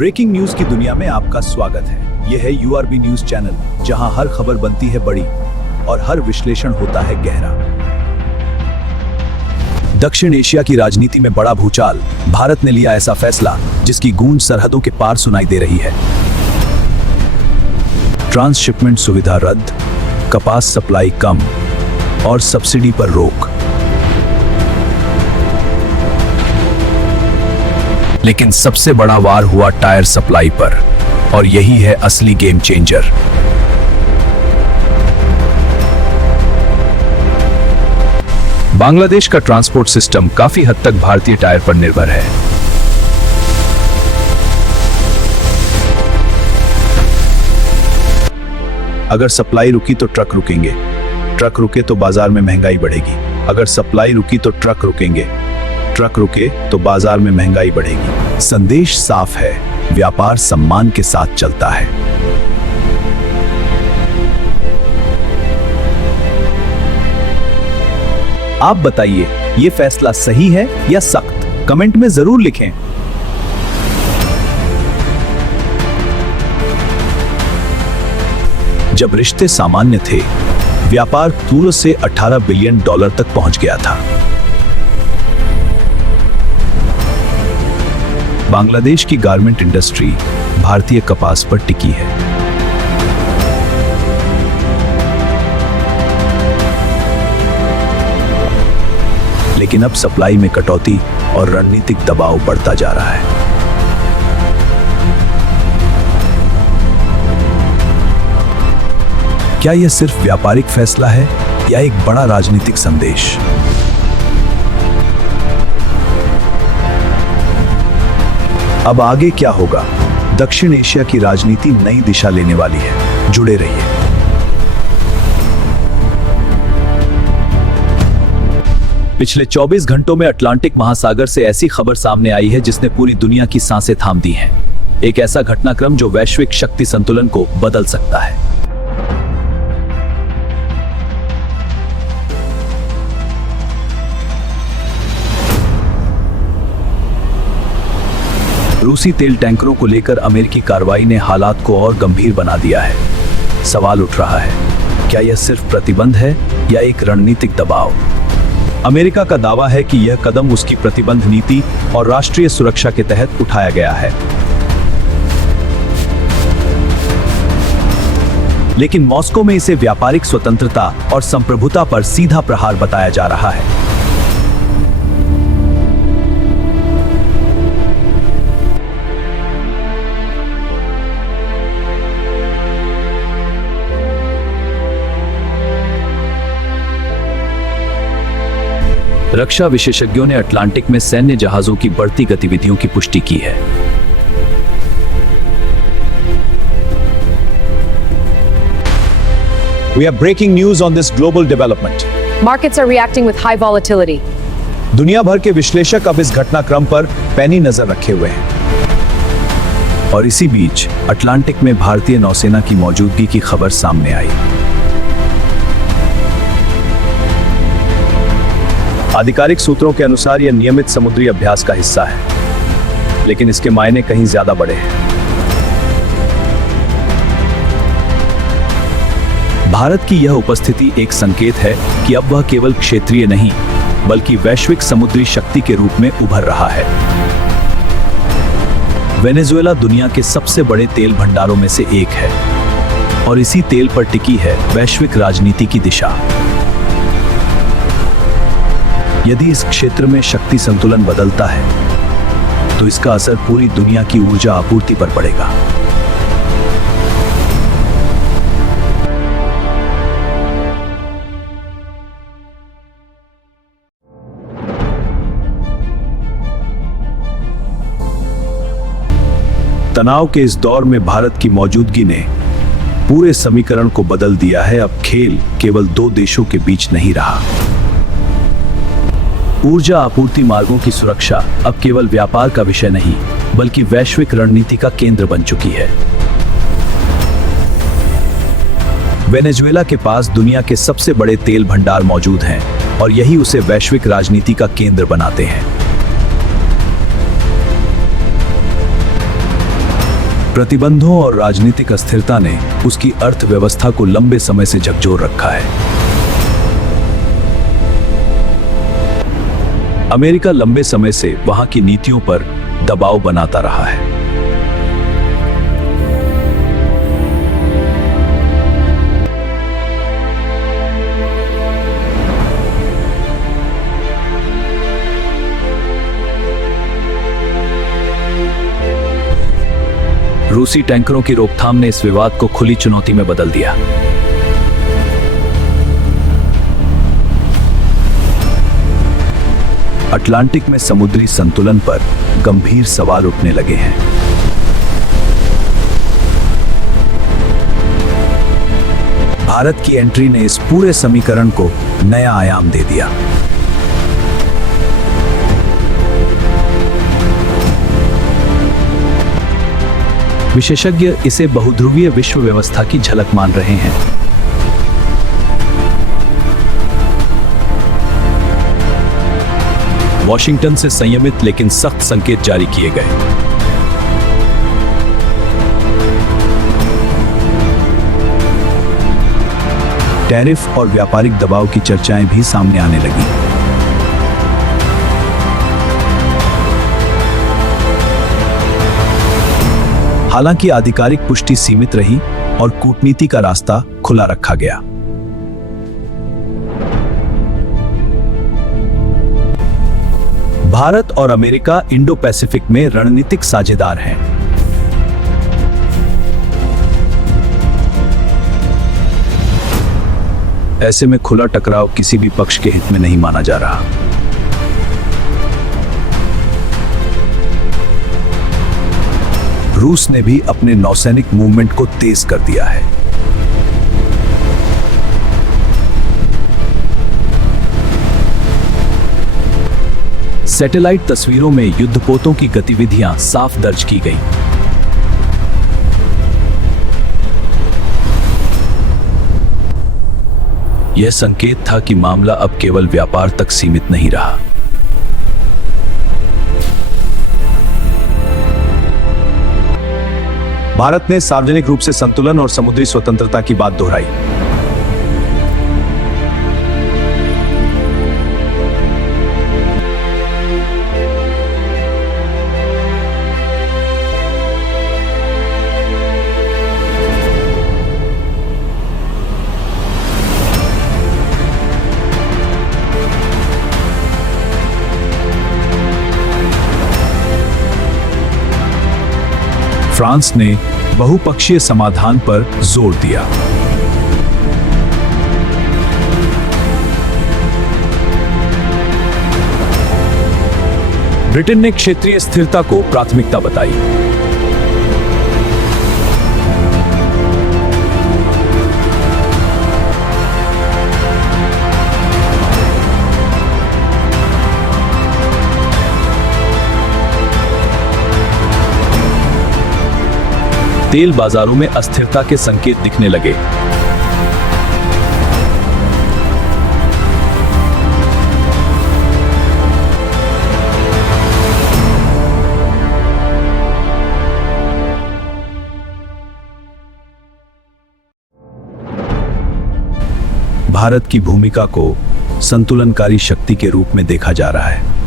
Breaking news की दुनिया में आपका स्वागत है। यह है यूआरबी न्यूज चैनल, जहां हर खबर बनती है बड़ी और हर विश्लेषण होता है गहरा। दक्षिण एशिया की राजनीति में बड़ा भूचाल। भारत ने लिया ऐसा फैसला जिसकी गूंज सरहदों के पार सुनाई दे रही है। ट्रांसशिपमेंट सुविधा रद्द, कपास सप्लाई कम और सब्सिडी पर रोक। लेकिन सबसे बड़ा वार हुआ टायर सप्लाई पर, और यही है असली गेम चेंजर। बांग्लादेश का ट्रांसपोर्ट सिस्टम काफी हद तक भारतीय टायर पर निर्भर है। अगर सप्लाई रुकी तो ट्रक रुकेंगे, ट्रक रुके तो बाजार में महंगाई बढ़ेगी। अगर सप्लाई रुकी तो ट्रक रुकेंगे, ट्रक रुके तो बाजार में महंगाई बढ़ेगी। संदेश साफ है, व्यापार सम्मान के साथ चलता है। आप बताइए, ये फैसला सही है या सख्त? कमेंट में जरूर लिखें। जब रिश्ते सामान्य थे, व्यापार पूर्व से $18 बिलियन तक पहुंच गया था। बांग्लादेश की गारमेंट इंडस्ट्री भारतीय कपास पर टिकी है। लेकिन अब सप्लाई में कटौती और रणनीतिक दबाव बढ़ता जा रहा है। क्या यह सिर्फ व्यापारिक फैसला है या एक बड़ा राजनीतिक संदेश? अब आगे क्या होगा? दक्षिण एशिया की राजनीति नई दिशा लेने वाली है। जुड़े रहिए। पिछले 24 घंटों में अटलांटिक महासागर से ऐसी खबर सामने आई है जिसने पूरी दुनिया की सांसें थाम दी हैं। एक ऐसा घटनाक्रम जो वैश्विक शक्ति संतुलन को बदल सकता है। रूसी तेल टैंकरों को लेकर अमेरिकी कार्रवाई ने हालात को और गंभीर बना दिया है। सवाल उठ रहा है, क्या यह सिर्फ प्रतिबंध है या एक रणनीतिक दबाव? अमेरिका का दावा है कि यह कदम उसकी प्रतिबंध नीति और राष्ट्रीय सुरक्षा के तहत उठाया गया है। लेकिन मॉस्को में इसे व्यापारिक स्वतंत्रता और संप्रभुता पर सीधा प्रहार बताया जा रहा है। रक्षा विशेषज्ञों ने अटलांटिक में सैन्य जहाजों की बढ़ती गतिविधियों की पुष्टि की है। We are breaking news on this global development. Markets are reacting with high volatility. दुनिया भर के विश्लेषक अब इस घटनाक्रम पर पैनी नजर रखे हुए हैं। और इसी बीच अटलांटिक में भारतीय नौसेना की मौजूदगी की खबर सामने आई। आधिकारिक सूत्रों के अनुसार यह नियमित समुद्री अभ्यास का हिस्सा है, लेकिन इसके मायने कहीं ज्यादा बड़े हैं। भारत की यह उपस्थिति एक संकेत है कि अब वह केवल क्षेत्रीय नहीं, बल्कि वैश्विक समुद्री शक्ति के रूप में उभर रहा है। वेनेजुएला दुनिया के सबसे बड़े तेल भंडारों में से एक है, और इसी तेल पर टिकी है वैश्विक राजनीति की दिशा। यदि इस क्षेत्र में शक्ति संतुलन बदलता है, तो इसका असर पूरी दुनिया की ऊर्जा आपूर्ति पर पड़ेगा। तनाव के इस दौर में भारत की मौजूदगी ने पूरे समीकरण को बदल दिया है। अब खेल केवल दो देशों के बीच नहीं रहा। ऊर्जा आपूर्ति मार्गों की सुरक्षा अब केवल व्यापार का विषय नहीं, बल्कि वैश्विक रणनीति का केंद्र बन चुकी है। वेनेजुएला के पास दुनिया के सबसे बड़े तेल भंडार मौजूद हैं, और यही उसे वैश्विक राजनीति का केंद्र बनाते हैं। प्रतिबंधों और राजनीतिक अस्थिरता ने उसकी अर्थव्यवस्था को लंबे समय से झकझोर रखा है। अमेरिका लंबे समय से वहां की नीतियों पर दबाव बनाता रहा है। रूसी टैंकरों की रोकथाम ने इस विवाद को खुली चुनौती में बदल दिया। अटलांटिक में समुद्री संतुलन पर गंभीर सवाल उठने लगे हैं। भारत की एंट्री ने इस पूरे समीकरण को नया आयाम दे दिया। विशेषज्ञ इसे बहुध्रुवीय विश्व व्यवस्था की झलक मान रहे हैं। वॉशिंगटन से संयमित लेकिन सख्त संकेत जारी किए गए। टैरिफ और व्यापारिक दबाव की चर्चाएं भी सामने आने लगी। हालांकि आधिकारिक पुष्टि सीमित रही और कूटनीति का रास्ता खुला रखा गया। भारत और अमेरिका इंडो पैसिफिक में रणनीतिक साझेदार हैं। ऐसे में खुला टकराव किसी भी पक्ष के हित में नहीं माना जा रहा। रूस ने भी अपने नौसैनिक मूवमेंट को तेज कर दिया है। सैटेलाइट तस्वीरों में युद्धपोतों की गतिविधियां साफ दर्ज की गईं। यह संकेत था कि मामला अब केवल व्यापार तक सीमित नहीं रहा। भारत ने सार्वजनिक रूप से संतुलन और समुद्री स्वतंत्रता की बात दोहराई। फ्रांस ने बहुपक्षीय समाधान पर जोर दिया। ब्रिटेन ने क्षेत्रीय स्थिरता को प्राथमिकता बताई। तेल बाजारों में अस्थिरता के संकेत दिखने लगे। भारत की भूमिका को संतुलनकारी शक्ति के रूप में देखा जा रहा है।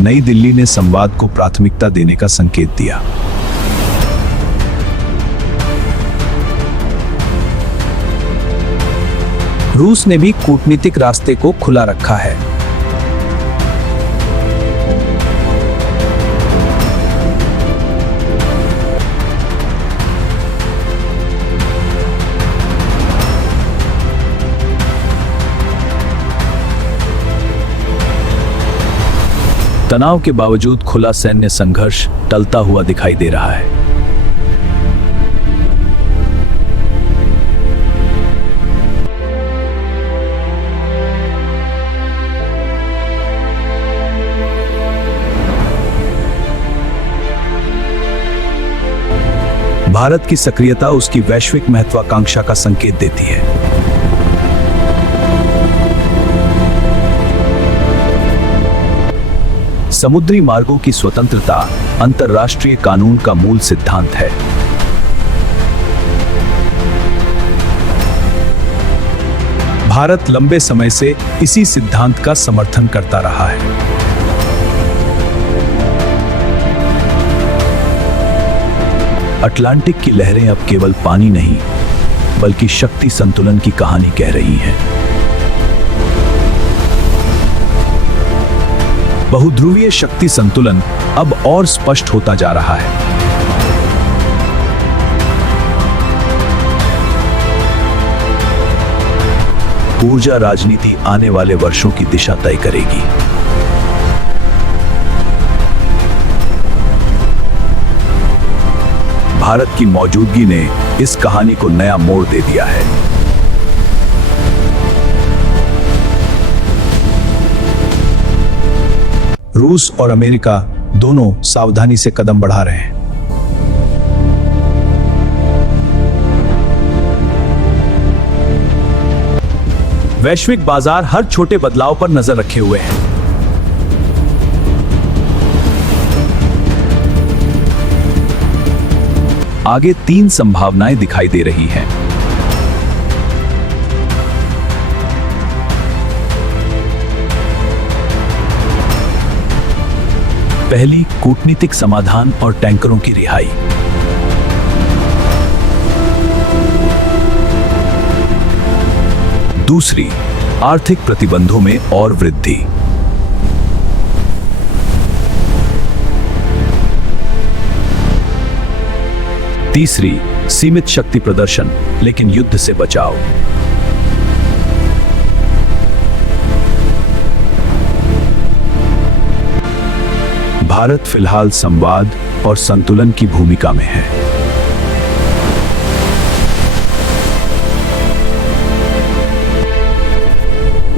नई दिल्ली ने संवाद को प्राथमिकता देने का संकेत दिया। रूस ने भी कूटनीतिक रास्ते को खुला रखा है। तनाव के बावजूद खुला सैन्य संघर्ष टलता हुआ दिखाई दे रहा है। भारत की सक्रियता उसकी वैश्विक महत्वाकांक्षा का संकेत देती है। समुद्री मार्गों की स्वतंत्रता अंतर्राष्ट्रीय कानून का मूल सिद्धांत है। भारत लंबे समय से इसी सिद्धांत का समर्थन करता रहा है। अटलांटिक की लहरें अब केवल पानी नहीं, बल्कि शक्ति संतुलन की कहानी कह रही हैं। बहुध्रुवीय शक्ति संतुलन अब और स्पष्ट होता जा रहा है। ऊर्जा राजनीति आने वाले वर्षों की दिशा तय करेगी। भारत की मौजूदगी ने इस कहानी को नया मोड़ दे दिया है। रूस और अमेरिका दोनों सावधानी से कदम बढ़ा रहे हैं। वैश्विक बाजार हर छोटे बदलाव पर नजर रखे हुए हैं। आगे 3 संभावनाएं दिखाई दे रही हैं। पहली, कूटनीतिक समाधान और टैंकरों की रिहाई। दूसरी, आर्थिक प्रतिबंधों में और वृद्धि। तीसरी, सीमित शक्ति प्रदर्शन लेकिन युद्ध से बचाव। भारत फिलहाल संवाद और संतुलन की भूमिका में है।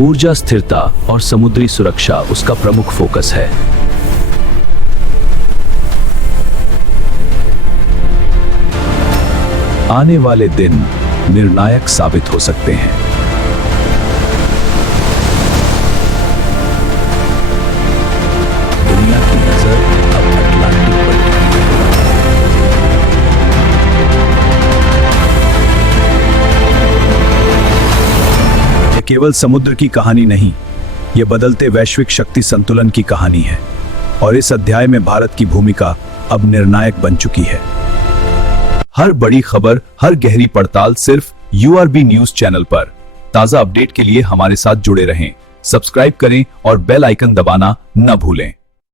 ऊर्जा स्थिरता और समुद्री सुरक्षा उसका प्रमुख फोकस है। आने वाले दिन निर्णायक साबित हो सकते हैं। दुनिया की नजर अब अटलांटिक पर टिकी है। यह केवल समुद्र की कहानी नहीं, यह बदलते वैश्विक शक्ति संतुलन की कहानी है और इस अध्याय में भारत की भूमिका अब निर्णायक बन चुकी है। हर बड़ी खबर, हर गहरी पड़ताल सिर्फ URB न्यूज चैनल पर। ताजा अपडेट के लिए हमारे साथ जुड़े रहें, सब्सक्राइब करें और बेल आइकन दबाना न भूलें।